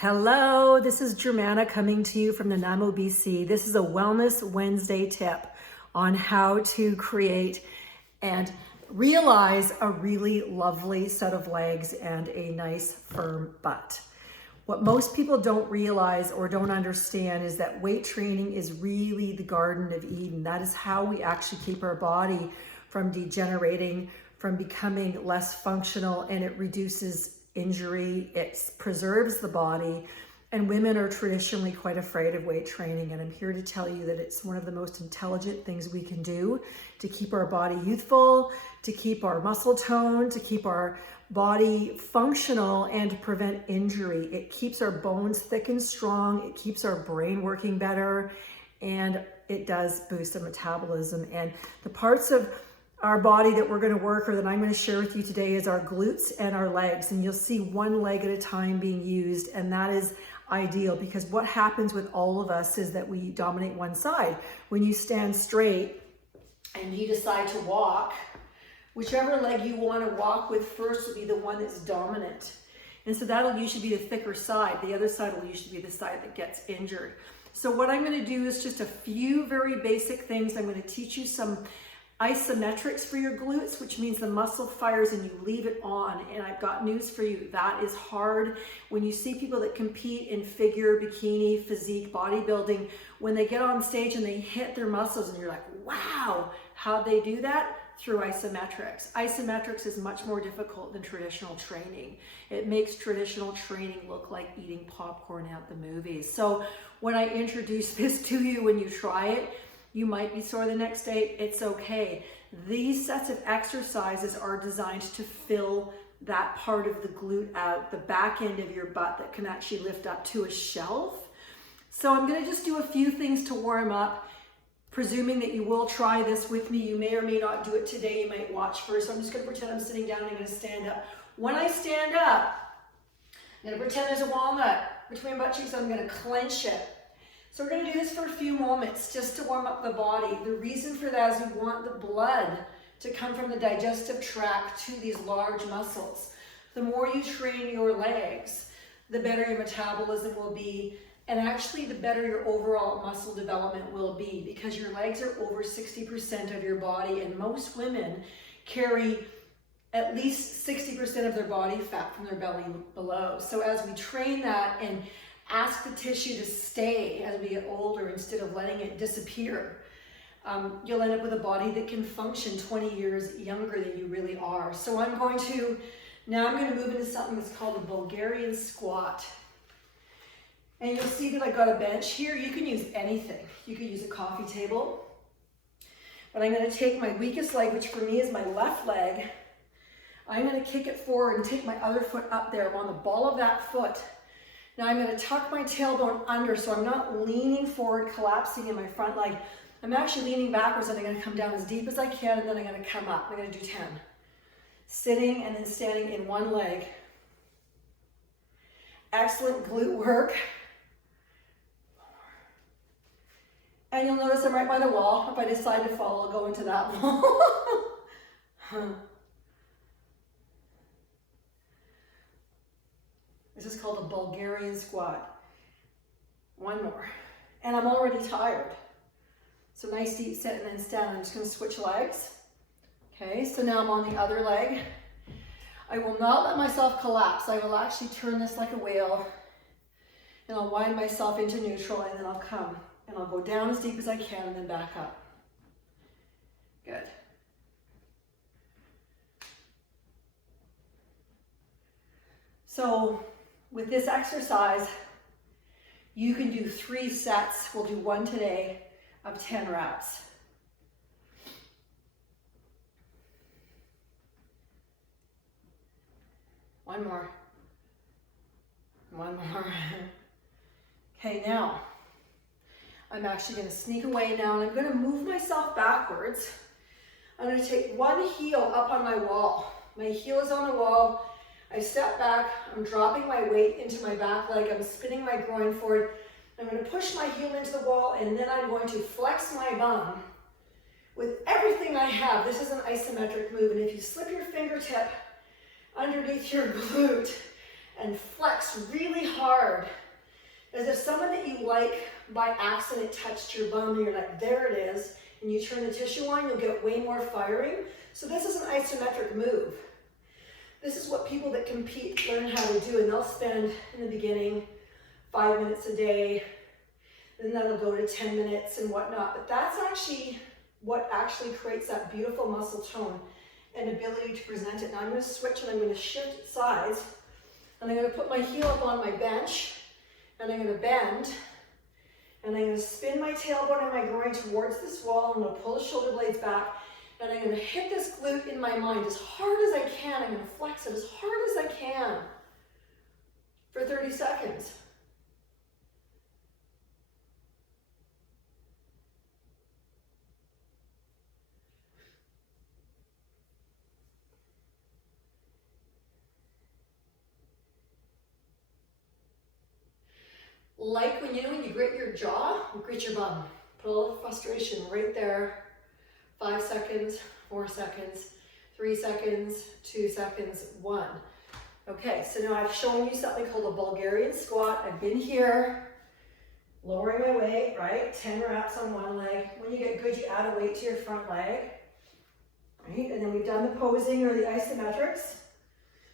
Hello, this is Germana coming to you from Nanaimo, BC. This is a Wellness Wednesday tip on how to create and realize a really lovely set of legs and a nice firm butt. What most people don't realize or don't understand is that weight training is really the Garden of Eden. That is how we actually keep our body from degenerating, from becoming less functional, and it reduces injury, it preserves the body, and women are traditionally quite afraid of weight training. And I'm here to tell you that it's one of the most intelligent things we can do to keep our body youthful, to keep our muscle tone, to keep our body functional, and to prevent injury. It keeps our bones thick and strong, it keeps our brain working better, and it does boost our metabolism. And the parts of our body that we're going to work, or that I'm going to share with you today, is our glutes and our legs. And you'll see one leg at a time being used, and that is ideal because what happens with all of us is that we dominate one side. When you stand straight and you decide to walk, whichever leg you want to walk with first will be the one that's dominant. And so that'll usually be the thicker side. The other side will usually be the side that gets injured. So what I'm going to do is just a few very basic things. I'm going to teach you some isometrics for your glutes, which means the muscle fires and you leave it on. And I've got news for you. That is hard. When you see people that compete in figure, bikini, physique, bodybuilding, when they get on stage and they hit their muscles and you're like, wow, how'd they do that? Through isometrics. Isometrics is much more difficult than traditional training. It makes traditional training look like eating popcorn at the movies. So when I introduce this to you, when you try it, you might be sore the next day, it's okay. These sets of exercises are designed to fill that part of the glute out, the back end of your butt that can actually lift up to a shelf. So I'm gonna just do a few things to warm up, presuming that you will try this with me. You may or may not do it today, you might watch first. So I'm just gonna pretend I'm sitting down and I'm gonna stand up. When I stand up, I'm gonna pretend there's a walnut between my butt cheeks, I'm gonna clench it. So we're going to do this for a few moments just to warm up the body. The reason for that is we want the blood to come from the digestive tract to these large muscles. The more you train your legs, the better your metabolism will be, and actually the better your overall muscle development will be, because your legs are over 60% of your body, and most women carry at least 60% of their body fat from their belly below. So as we train that and ask the tissue to stay as we get older instead of letting it disappear, you'll end up with a body that can function 20 years younger than you really are. So I'm going to move into something that's called a Bulgarian squat. And you'll see that I got a bench here. You can use anything. You could use a coffee table. But I'm going to take my weakest leg, which for me is my left leg. I'm going to kick it forward and take my other foot up there. I'm on the ball of that foot. Now I'm going to tuck my tailbone under, so I'm not leaning forward, collapsing in my front leg. I'm actually leaning backwards, and I'm going to come down as deep as I can, and then I'm going to come up. I'm going to do 10. Sitting and then standing in one leg. Excellent glute work. And you'll notice I'm right by the wall. If I decide to fall, I'll go into that wall. This is called a Bulgarian squat. One more. And I'm already tired. So nice deep sit and then stand. I'm just going to switch legs. Okay, so now I'm on the other leg. I will not let myself collapse. I will actually turn this like a whale. And I'll wind myself into neutral, and then I'll come. And I'll go down as deep as I can and then back up. Good. So with this exercise, you can do 3 sets. We'll do one today of 10 reps. One more. One more. Okay, now I'm actually going to sneak away now, and I'm going to move myself backwards. I'm going to take one heel up on my wall. My heel is on the wall. I step back, I'm dropping my weight into my back leg, I'm spinning my groin forward. I'm going to push my heel into the wall, and then I'm going to flex my bum with everything I have. This is an isometric move, and if you slip your fingertip underneath your glute and flex really hard, as if someone that you like by accident touched your bum and you're like, there it is, and you turn the tissue on, you'll get way more firing. So this is an isometric move. This is what people that compete learn how to do, and they'll spend in the beginning 5 minutes a day, then that'll go to 10 minutes and whatnot. But that's actually what actually creates that beautiful muscle tone and ability to present it. Now I'm going to switch and I'm going to shift sides, and I'm going to put my heel up on my bench, and I'm going to bend, and I'm going to spin my tailbone and my groin towards this wall. I'm going to pull the shoulder blades back, and I'm going to hit this glute in my mind as hard as I can. I'm going to flex it as hard as I can for 30 seconds. Like when you grit your jaw, grit your bum. Put a little frustration right there. 5 seconds, 4 seconds, 3 seconds, 2 seconds, 1. Okay, so now I've shown you something called a Bulgarian squat. I've been here, lowering my weight, right? 10 reps on one leg. When you get good, you add a weight to your front leg, right? And then we've done the posing or the isometrics.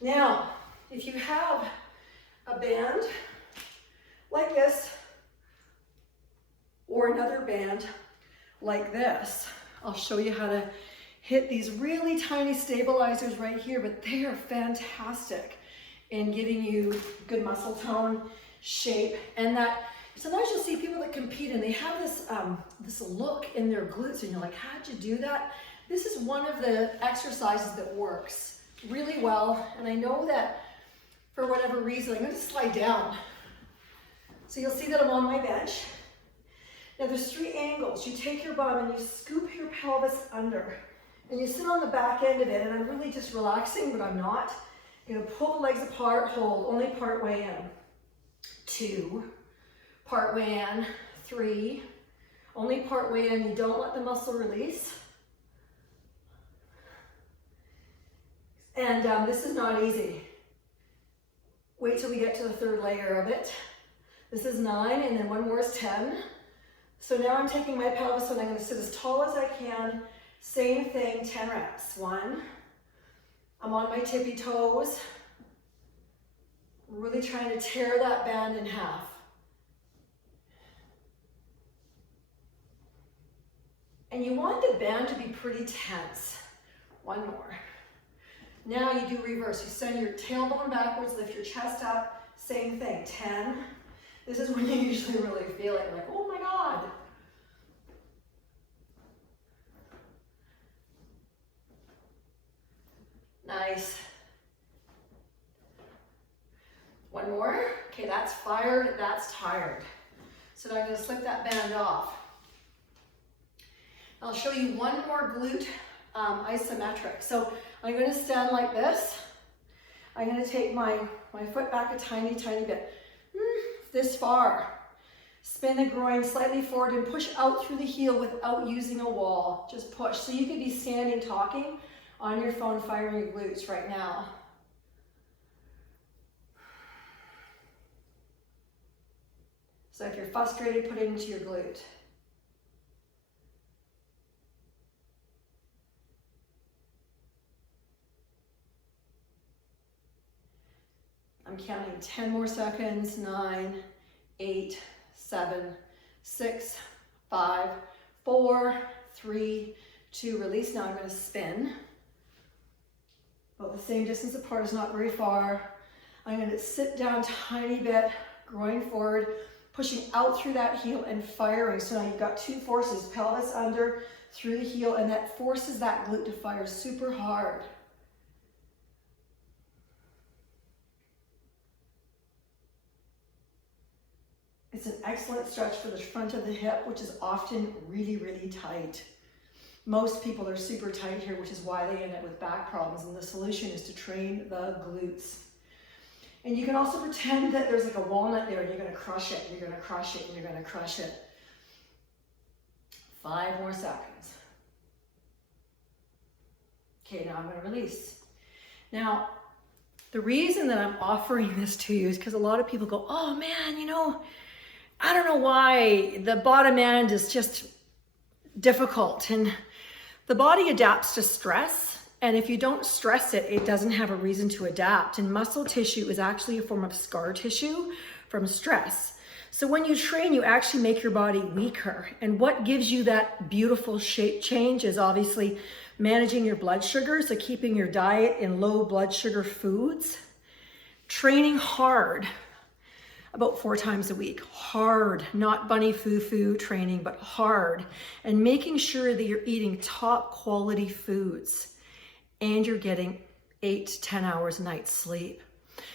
Now, if you have a band like this, or another band like this, I'll show you how to hit these really tiny stabilizers right here, but they are fantastic in giving you good muscle tone, shape, and that sometimes you'll see people that compete and they have this, this look in their glutes and you're like, how'd you do that? This is one of the exercises that works really well, and I know that for whatever reason, I'm going to slide down. So you'll see that I'm on my bench. Now there's 3 angles. You take your bum and you scoop your pelvis under, and you sit on the back end of it, and I'm really just relaxing, but I'm not. You're gonna pull the legs apart, hold, only part way in. 2, part way in. 3, only part way in. You don't let the muscle release. And this is not easy. Wait till we get to the 3rd layer of it. This is 9, and then one more is 10. So now I'm taking my pelvis and I'm going to sit as tall as I can. Same thing, 10 reps. 1. I'm on my tippy toes. Really trying to tear that band in half. And you want the band to be pretty tense. 1 more. Now you do reverse. You send your tailbone backwards, lift your chest up. Same thing, 10. This is when you usually really feel it. You're like, oh my God. Nice. 1 more. Okay, that's fired, that's tired. So now I'm going to slip that band off. I'll show you 1 more glute isometric. So I'm going to stand like this. I'm going to take my foot back a tiny, tiny bit. This far. Spin the groin slightly forward and push out through the heel without using a wall. Just push. So you could be standing talking on your phone, firing your glutes right now. So if you're frustrated, put it into your glute. I'm counting 10 more seconds. 9, 8, 7, 6, 5, 4, 3, 2, release. Now I'm going to spin. About the same distance apart, is not very far. I'm going to sit down a tiny bit, groin forward, pushing out through that heel and firing. So now you've got 2 forces, pelvis under, through the heel, and that forces that glute to fire super hard. It's an excellent stretch for the front of the hip, which is often really, really tight. Most people are super tight here, which is why they end up with back problems, and the solution is to train the glutes. And you can also pretend that there's like a walnut there and you're going to crush it, you're going to crush it, and you're going to crush it. 5 more seconds. Okay, now I'm going to release. Now, The reason that I'm offering this to you is because a lot of people go, oh man, you know, I don't know why the bottom end is just difficult. And the body adapts to stress. And if you don't stress it, it doesn't have a reason to adapt. And muscle tissue is actually a form of scar tissue from stress. So when you train, you actually make your body weaker. And what gives you that beautiful shape change is obviously managing your blood sugar, so keeping your diet in low blood sugar foods, training hard, about 4 times a week, hard, not bunny foo-foo training, but hard, and making sure that you're eating top quality foods and you're getting 8 to 10 hours a night sleep.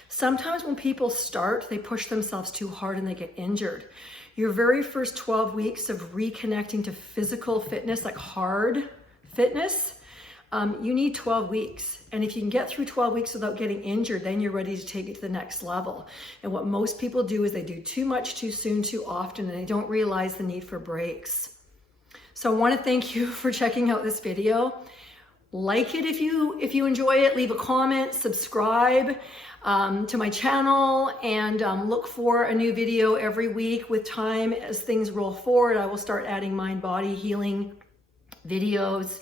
Sometimes when people start, they push themselves too hard and they get injured. Your very first 12 weeks of reconnecting to physical fitness, like hard fitness, you need 12 weeks. And if you can get through 12 weeks without getting injured, then you're ready to take it to the next level. And what most people do is they do too much, too soon, too often, and they don't realize the need for breaks. So I want to thank you for checking out this video. Like it if you enjoy it, leave a comment, subscribe to my channel, and look for a new video every week. With time, as things roll forward, I will start adding mind-body healing videos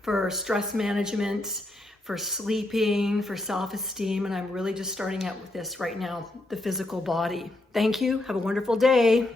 for stress management, for sleeping, for self-esteem, and I'm really just starting out with this right now, the physical body. Thank you. Have a wonderful day.